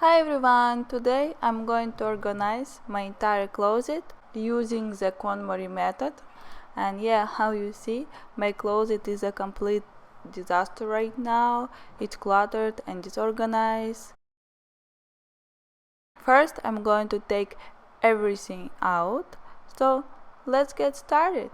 Hi everyone, today I'm going to organize my entire closet using the Konmari method. And yeah, how you see, my closet is a complete disaster right now. It's cluttered and disorganized. First, I'm going to take everything out. So let's get started.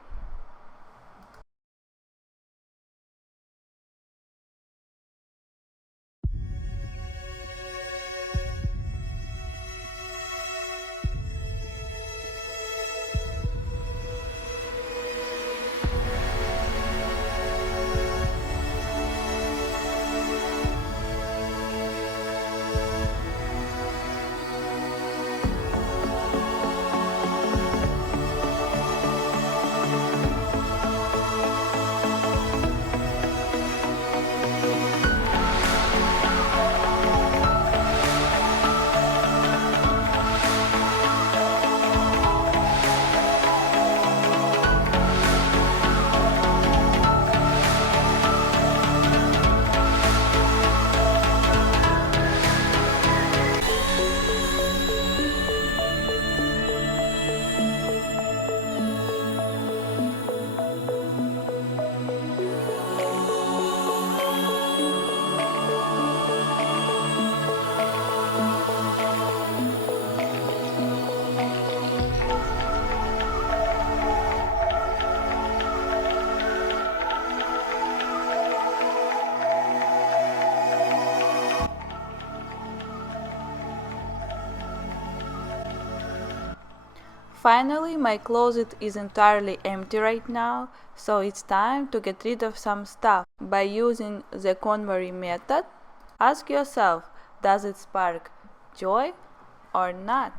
Finally, my closet is entirely empty right now, so it's time to get rid of some stuff. By using the Konmari method, ask yourself, does it spark joy or not?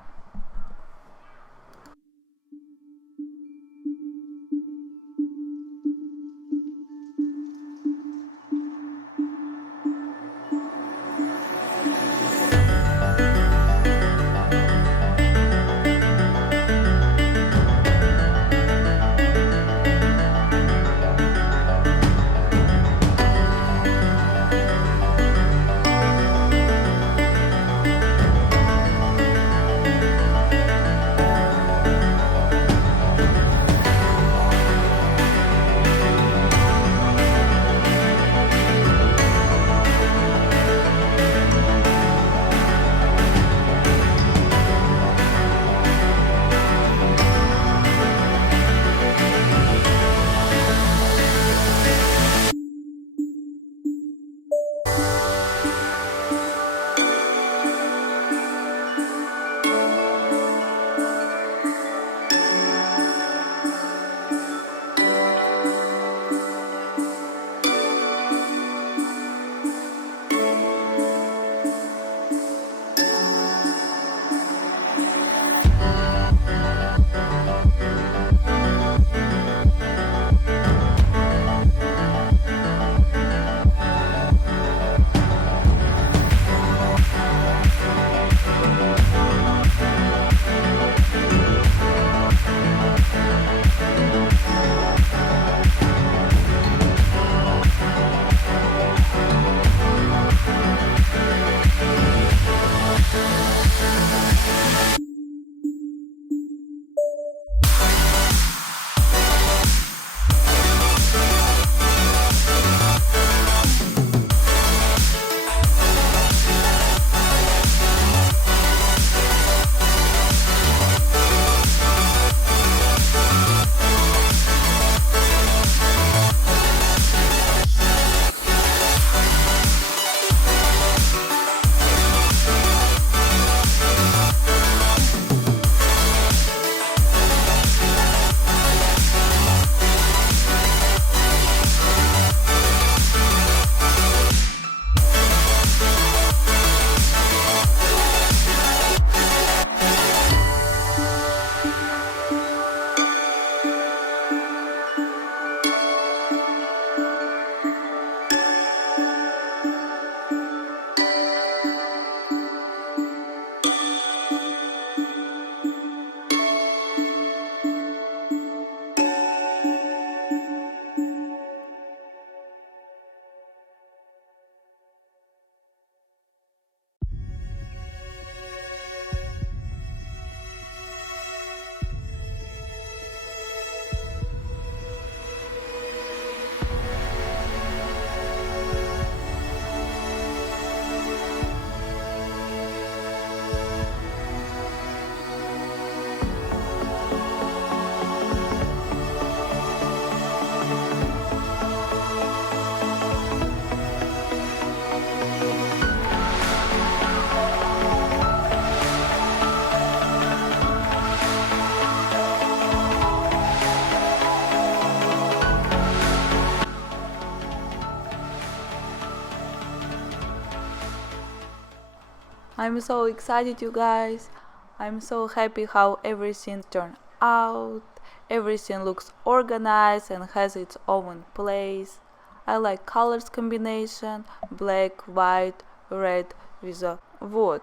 I'm so excited, you guys. I'm so happy how everything turned out. Everything looks organized and has its own place. I like colors combination, black, white, red with a wood.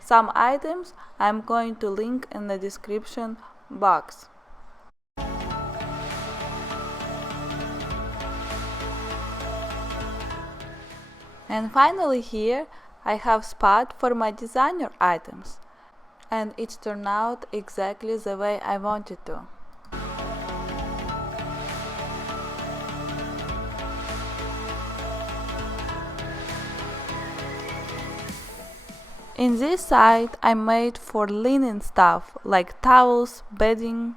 Some items I'm going to link in the description box. And finally here I have spot for my designer items. And it turned out exactly the way I wanted to. In this side I made for linen stuff like towels, bedding.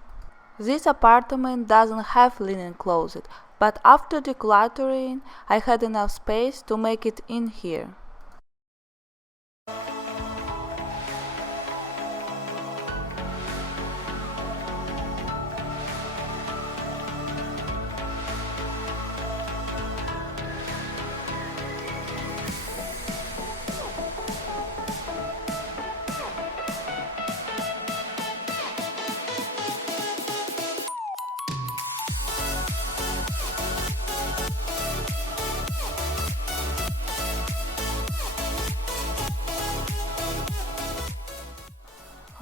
This apartment doesn't have linen closet, but after decluttering I had enough space to make it in here.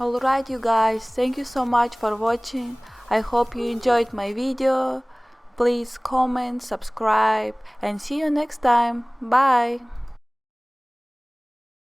Alright you guys, thank you so much for watching. I hope you enjoyed my video. Please comment, subscribe and see you next time. Bye!